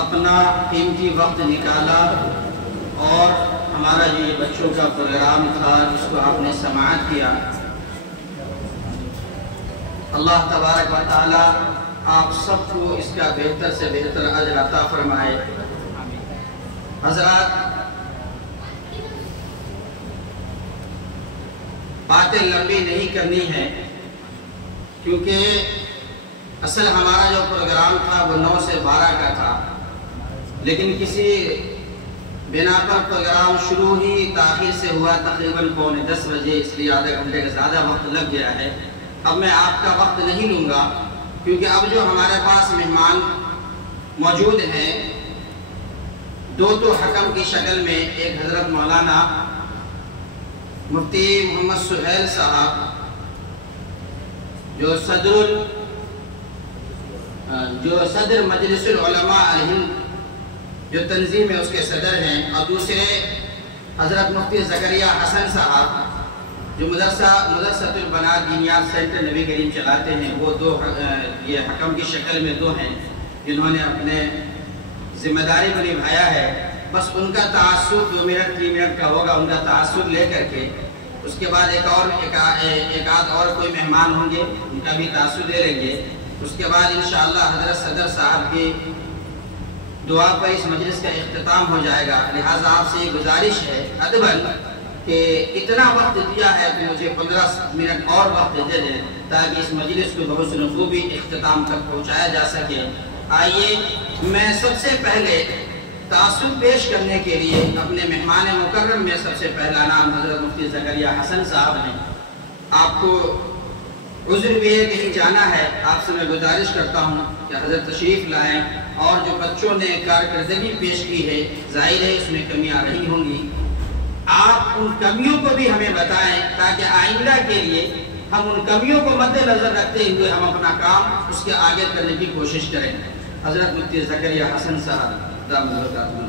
اپنا قیمتی وقت نکالا اور ہمارا جو یہ بچوں کا پروگرام تھا جس کو آپ نے سماعت کیا، اللہ تبارک و تعالی آپ سب کو اس کا بہتر سے بہتر اجر عطا فرمائے۔ حضرات، باتیں لمبی نہیں کرنی ہے کیونکہ اصل ہمارا جو پروگرام تھا وہ 9 سے 12 کا تھا، لیکن کسی بنا پر پروگرام شروع ہی تاخیر سے ہوا، تقریباً 9:45 بجے، اس لیے آدھا گھنٹے کا زیادہ وقت لگ گیا ہے۔ اب میں آپ کا وقت نہیں لوں گا کیونکہ اب جو ہمارے پاس مہمان موجود ہیں، 2 تو حکم کی شکل میں، ایک حضرت مولانا مفتی محمد سہیل صاحب جو صدر مجلس العلماء الہند جو تنظیم ہے اس کے صدر ہیں، اور دوسرے حضرت مفتی زکریا حسن صاحب جو مدرسۃ البنات دینیات سینٹر نبی کریم چلاتے ہیں، وہ 2 یہ حکم کی شکل میں 2 ہیں جنہوں نے اپنے ذمہ داری کو نبھایا ہے۔ بس ان کا تعصب 2 منٹ 3 منٹ کا ہوگا، ان کا تعصب لے کر کے اس کے بعد ایک آدھ اور کوئی مہمان ہوں گے، ان کا بھی تعصب لے لیں گے۔ اس کے بعد انشاءاللہ حضرت صدر صاحب کی دعا پر اس مجلس کا اختتام ہو جائے گا۔ لہٰذا آپ سے یہ گزارش ہے ادباً کہ اتنا وقت دیا ہے کہ مجھے 15 منٹ اور وقت دے دیں تاکہ اس مجلس کو بحسن خوبی اختتام تک پہنچایا جا سکے۔ آئیے میں سب سے پہلے تعصب پیش کرنے کے لیے اپنے مہمان مکرم میں سب سے پہلا نام حضرت مفتی زکریا حسن صاحب ہیں۔ آپ کو عذر بھی ہے کہیں جانا ہے، آپ سے میں گزارش کرتا ہوں کہ حضرت تشریف لائیں، اور جو بچوں نے کارکردگی پیش کی ہے ظاہر ہے اس میں کمیاں رہی ہوں گی، آپ ان کمیوں کو بھی ہمیں بتائیں تاکہ آئندہ کے لیے ہم ان کمیوں کو مد نظر رکھتے ہوئے ہم اپنا کام اس کے آگے کرنے کی کوشش کریں۔ حضرت مفتی زکریا حسن صاحب دامت برکاتہ۔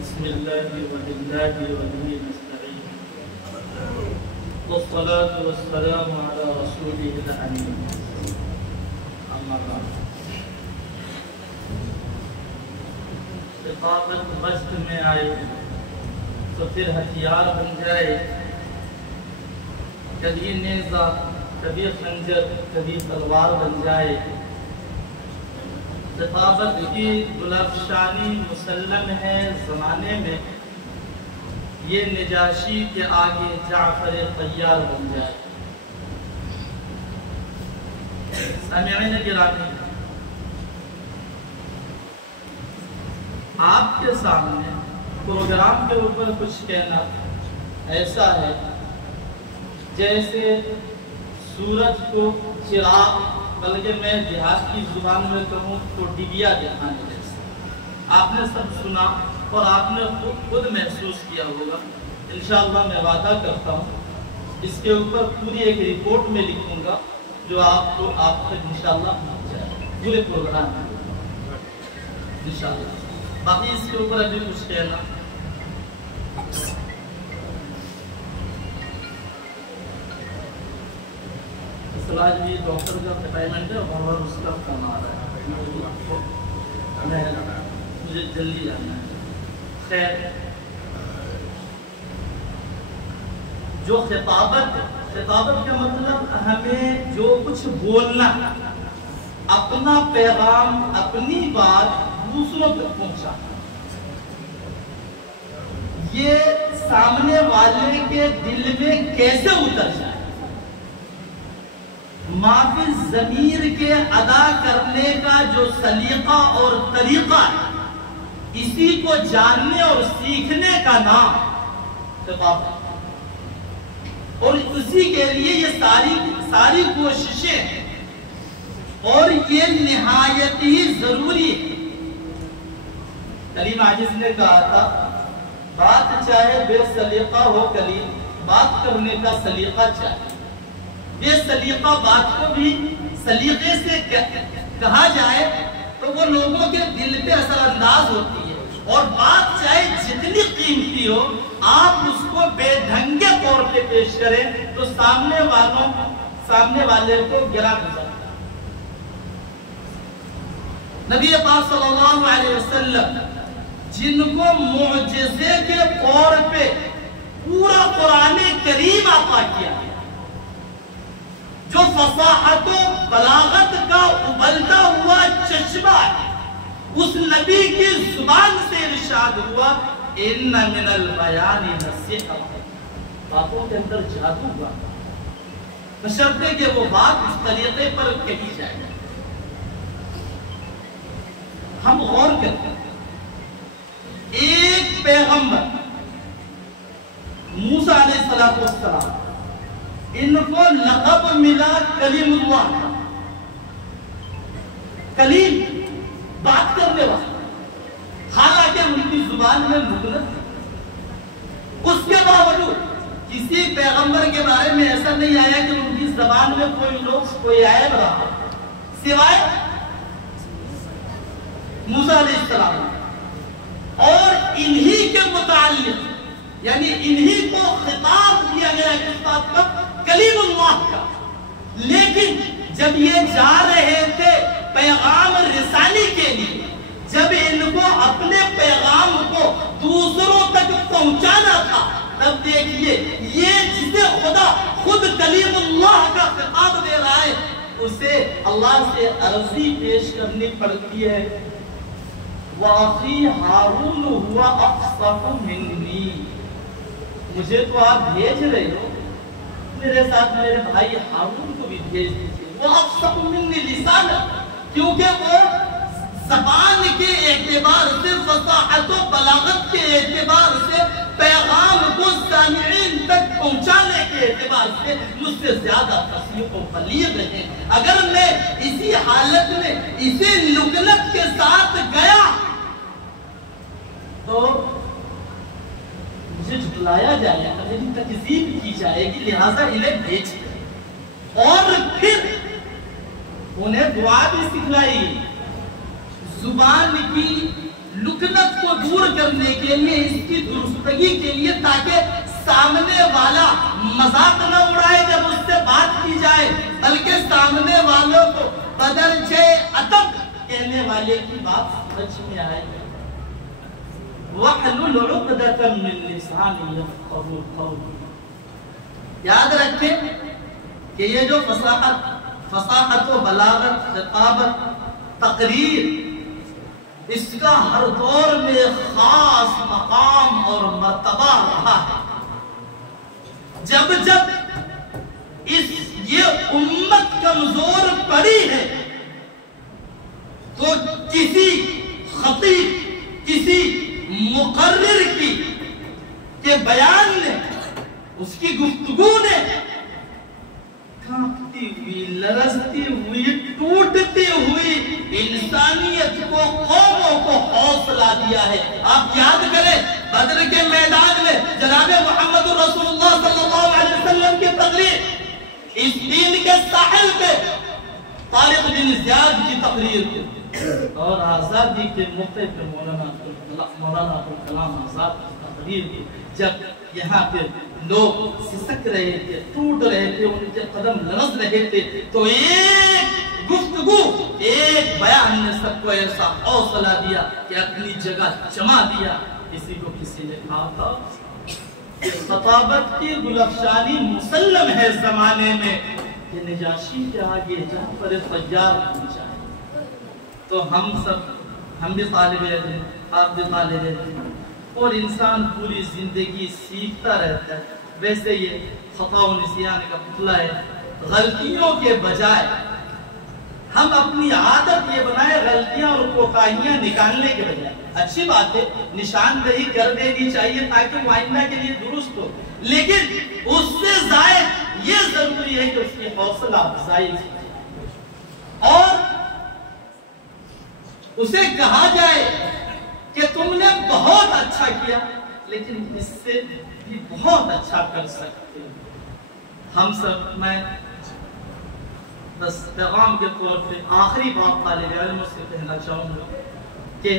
بسم اللہ وللہ وبہ نستعین والصلاة والسلام علی رسولہ الامین، اما بعد۔ ثقافت مشق میں آئے تو پھر ہتھیار بن جائے، کبھی نیزہ کبھی خنجر کبھی تلوار بن جائے۔ ثقافت کی گلفشانی مسلم ہے زمانے میں، یہ نجاشی کے آگے جعفر طیار بن جائے۔ سامعین گرامی، آپ کے سامنے پروگرام کے اوپر کچھ کہنا ایسا ہے جیسے سورج کو چراغ، بلکہ میں دیہات کی زبان میں کہوں تو ڈبیا دکھانے جیسا۔ آپ نے سب سنا اور آپ نے خود محسوس کیا ہوگا۔ انشاءاللہ میں وعدہ کرتا ہوں اس کے اوپر پوری ایک رپورٹ میں لکھوں گا جو آپ تک انشاءاللہ پہنچ جائے پورے پروگرام میں انشاءاللہ۔ باقی اس کے اوپر ابھی کچھ کہنا، آج بھی ڈاکٹر کا اپائنٹمنٹ ہے اور اس کا کام آ رہا ہے، مجھے جلدی جانا ہے۔ خیر، جو خطابت کا مطلب ہمیں جو کچھ بولنا، اپنا پیغام، اپنی بات دوسروں تک پہنچا، یہ سامنے والے کے دل میں کیسے اتر جائے، معافی ضمیر کے ادا کرنے کا جو سلیقہ اور طریقہ ہے، اسی کو جاننے اور سیکھنے کا نام خطابت، اور اسی کے لیے یہ ساری کوششیں ہیں، اور یہ نہایت ہی ضروری ہے۔ کلیم عاجز نے کہا تھا، بات چاہے بے سلیقہ ہو کلیم، بات کرنے کا سلیقہ چاہے۔ بے سلیقہ بات کو بھی سلیقے سے کہا جائے تو تو وہ لوگوں کے دل پہ اثر انداز ہوتی ہے، اور بات چاہے جتنی قیمتی ہو آپ اس کو بے ڈھنگے طور پہ پیش کریں تو سامنے والے کو گرا گزرتا ہے۔ نبی پاک صلی اللہ علیہ وسلم جن کو معجزے کے طور پہ پورا قرآن کریم عطا کیا، جو فصاحت و بلاغت کا ابلتا ہوا چشمہ ہے، اس نبی کی زبان سے ارشاد ہوا ان من البیان نصیحۃ، باتوں کے اندر جادو ہوا، بشرطے کہ وہ بات اس طریقے پر کہی جائے۔ ہم غور کرتے ہیں، ایک پیغمبر موسیٰ علیہ السلام، ان کو لقب ملا کلیم اللہ، کلیم بات کرنے والا، حالانکہ ان کی زبان میں لغت تھی۔ اس کے باوجود کسی پیغمبر کے بارے میں ایسا نہیں آیا کہ ان کی زبان میں کوئی لفظ کوئی عیب رہا سوائے موسیٰ علیہ السلام، اور انہی کے متعلق یعنی انہی کو خطاب کیا گیا کس بات کا؟ کلیم اللہ کا۔ لیکن جب یہ جا رہے تھے پیغام رسانی کے لیے، جب ان کو اپنے پیغام کو دوسروں تک پہنچانا تھا، تب دیکھیے یہ جسے خدا خود کلیم اللہ کا خطاب دے رہا ہے، اسے اللہ سے عرضی پیش کرنی پڑتی ہے، وَأَخِي هَارُونُ هُوَ أَفْصَحُ مِنِّي، مجھے تو آپ بھیج رہے ہو، میرے ساتھ میرے بھائی ہارون کو بھی بھیج دیجئے، وہ أَفْصَحُ مِنِّي لِسَانًا، کیونکہ وہ زبان کے اعتبار سے، فصاحت و بلاغت کے اعتبار سے، پیغام کو سامعین تک پہنچانے کے اعتبار سے مجھ سے زیادہ فصیح و بلیغ ہیں۔ اگر میں اسی حالت میں اسی لکنت کے ساتھ گیا تو مجھے جھٹلایا جائے گا، میری تکذیب کی جائے گی، لہٰذا انہیں بھیج دیں۔ اور پھر انہیں دعا بھی سکھلائی، زبان کی لکنت کو دور کرنے کے لیے، اس کی درستگی کے لیے، تاکہ سامنے والا مذاق نہ اڑائے جب اس سے بات کی جائے، بلکہ سامنے والوں کو بدرجے ادب کہنے والے کی بات سمجھ میں آئے۔ وَحْلُلْ عُقْدَةً مِّن لِّسَانِي يَفْقَهُوا قَوْلِي، یاد رکھیں کہ یہ جو فصاحت و بلاغت، خطابت، تقریر، اس کا ہر دور میں خاص مقام اور مرتبہ رہا ہے۔ جب یہ امت کمزور پڑی ہے تو کسی خطیب، کسی مقرر کے بیان نے، اس کی گفتگو نے کانپتی ہوئی، لرزتی ہوئی، ٹوٹتی ہوئی انسانیت کو، قوموں کو حوصلہ دیا ہے۔ آپ یاد کریں بدر کے میدان میں جناب محمد رسول اللہ صلی اللہ علیہ وسلم کی تقریر، اس دین کے ساحل پہ طارق بن زیاد کی تقریر تھی، اور آزادی کے موقع پہ مولانا ابوالکلام آزاد کی تقریر تھی، جب یہاں پہ لوگ سسک رہے تھے، ٹوٹ رہے تھے، ان کے قدم لرز رہے تھے، تو ایک گفتگو، ایک بیان نے سب کو ایسا حوصلہ دیا کہ اپنی جگہ جما دیا۔ کسی کو کسی نے کہا تھا خطابت کی گلفشانی مسلم ہے زمانے میں، کہ نجاشی کے آگے جہاں پر طیار ہو جائے۔ تو ہم بھی طالب علم، آپ بھی طالب علم، اور انسان پوری زندگی سیکھتا رہتا ہے۔ ویسے یہ خطا و نسیان کا پتلا ہے، غلطیوں کے بجائے ہم اپنی عادت یہ بنائے غلطیاں اور کوتاہیاں نکالنے کے بجائے، اچھی بات ہے نشاندہی کر دینی چاہیے تاکہ وہ آئندہ کے لیے درست ہو، لیکن اس سے زائد یہ ضروری ہے کہ اس کی حوصلہ افزائی اور اسے کہا جائے کہ تم نے بہت اچھا کیا، لیکن اس سے بھی بہت اچھا کر سکتے ہو۔ ہم سب، میں بس پیغام کے طور پہ آخری بات طالب علموں سے کہنا چاہوں گا کہ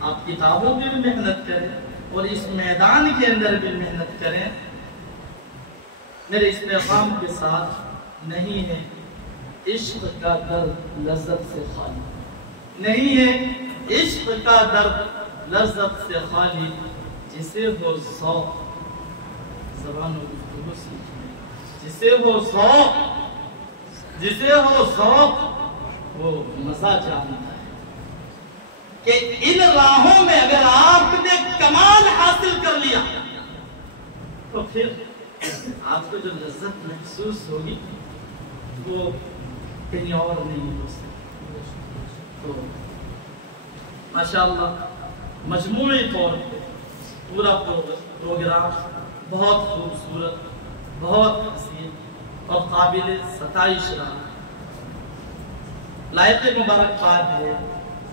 آپ کتابوں میں بھی محنت کریں اور اس میدان کے اندر بھی محنت کریں. میرے اس پیغام کے ساتھ نہیں ہے عشق کا درد لذت سے خالی, نہیں ہے عشق کا درد لذت سے خالی, جسے ہو ذوق زبان و گفتگو سیکھیں, جسے ہو ذوق, جسے ہو ذوق وہ مزہ جانتا ہے کہ ان راہوں میں اگر آپ نے کمال حاصل کر لیا تو پھر آپ کو جو لذت محسوس ہوگی وہ کہیں اور نہیں ہو سکتی. تو ماشاءاللہ مجموعی طور پہ پورا پروگرام بہت خوبصورت, بہت حسین اور قابل ستائش رہا. لائق مبارکباد ہے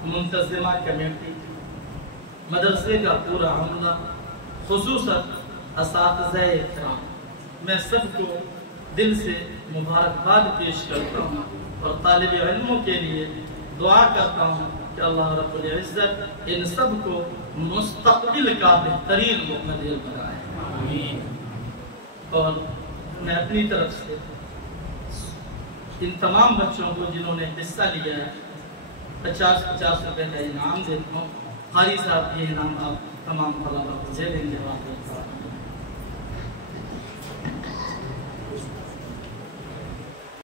منتظمہ کمیٹی, مدرسے کا پورا عملہ, خصوصاً اساتذہ کرام. میں سب کو دل سے مبارکباد پیش کرتا ہوں اور طالب علموں کے لیے دعا کرتا ہوں کہ اللہ رب العزت ان سب کو مستقبل کا بہترین مقدر بنائے. آمین. اور میں اپنی طرف سے ان تمام بچوں کو جنہوں نے حصہ لیا ہے 50-50 روپے کا انعام دیتا ہوں. قاری صاحب یہ انعام آپ تمام طلباء کو دے دیں گے.